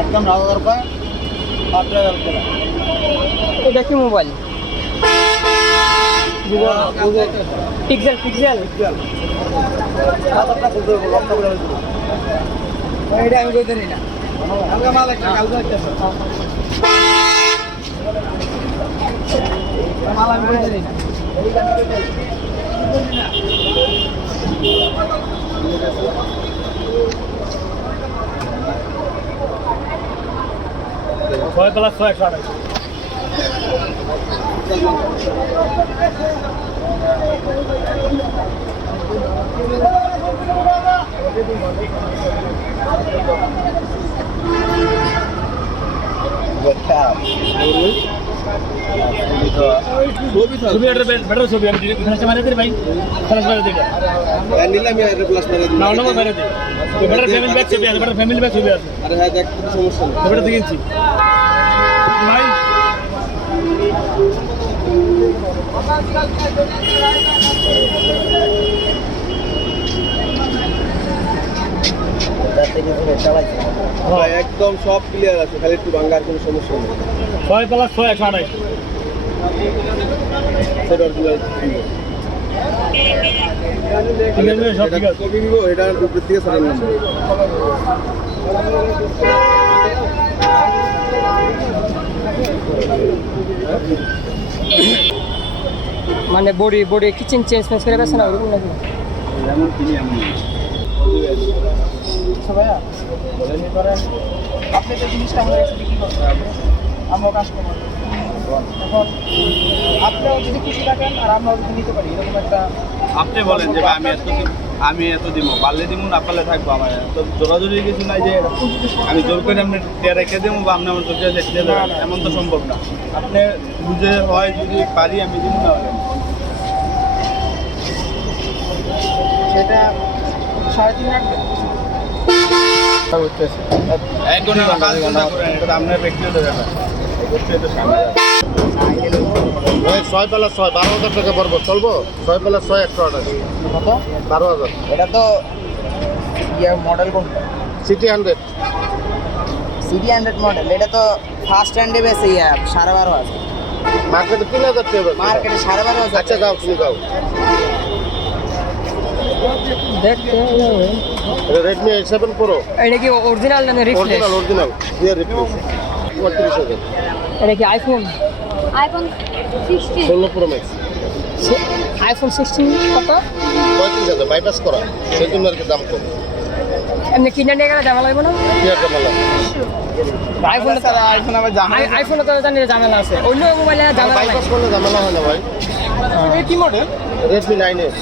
একদম 9,000 রুপায় 5,000 টাকা। এটা কি মোবাইল? পিক্সেল পিক্সেল এটা আমি কইতে নি না আমাকে মাল একটা কালকে আসছে মাল আমি কইতে নি না ছয় প্লাস 628 ছবি বেটার ছবি আমি ফ্ল্যাশ মারে দিই ভাই ফ্ল্যাশ মারে দিই নিলাম আমি ফ্ল্যাশ মারে দিই না না মারে দিই বেটার ফ্যামিলি ব্যাগ ছবি আছে বেটার ফ্যামিলি ব্যাগ ছবি আছে আরে হ্যাঁ দেখ কোনো সমস্যা নেই বেটার দেখিনছি ভাই একদম সব ক্লিয়ার আছে খালি একটু ভাঙার কোনো সমস্যা নেই 6 প্লাস 6 128 সেটা অরিজিনাল সব ঠিক আছে কপি দিব এটা উপর থেকে সারান নাম্বার মানে বডি বডি কিচেন চেঞ্জ করে বেছে না ওরকম নাকি এমন কিনি এমন ভাইয়া বলেনি করেন আপনি তো জিনিসটা আমাদের কাছে বিক্রি করতে হবে আমরা কাস্টমার এখন আপনিও যদি খুশি থাকেন আর আমরাও যদি নিতে পারি এরকম একটা আপনি বলেন যে আমি এত দিব পারলে দিব না পারলে থাকবো আমার তো জোরাজোরি কিছু নাই যে আমি জোর করে আপনি রেখে দেবো বা আপনি আমার চোখে দেখতে দেবেন এমন তো সম্ভব না আপনি বুঝে হয় যদি পারি আমি দিব না হলে সেটা 3.5 রাখবেন এক ঘন্টা বা 5 ঘন্টা করেন এটা আপনার ব্যক্তিগত ব্যাপার এটা সামনে 6 প্লাস 6 12,000 টাকা পড়বো চলবো 6 প্লাস 6 128 কত 12,000 এটা তো মডেল কোনটা সিটি 100 সিডি 100 মডেল এটা তো ফার্স্ট হ্যান্ডে বেশি 12.5 আছে মার্কেটে 3,000 টাকা মার্কেটে 12.5 আছে আচ্ছা যাও তুমি যাও দেখতে এটা রেডমি 7 প্রো এটা কি অরিজিনাল না রিফ্লেক্স? অরিজিনাল হিয়ার রিপ্লেস 32,000 এটা কি iPhone iPhone 16 16 pro max iPhone 16 কত? 35,000 বাইপাস করা সেই জন্য আর কি দাম কম এমনি কিনে নিয়ে গেলে ঝামেলা লাগবে না? কি একটা মালা আইফোন আইফোন আবার জামাই আইফোনে তো জানি ঝামেলা আছে অন্য মোবাইলে ঝামেলা নাই বাইপাস করলে ঝামেলা হয় না ভাই কি মডেল রেডমি 9s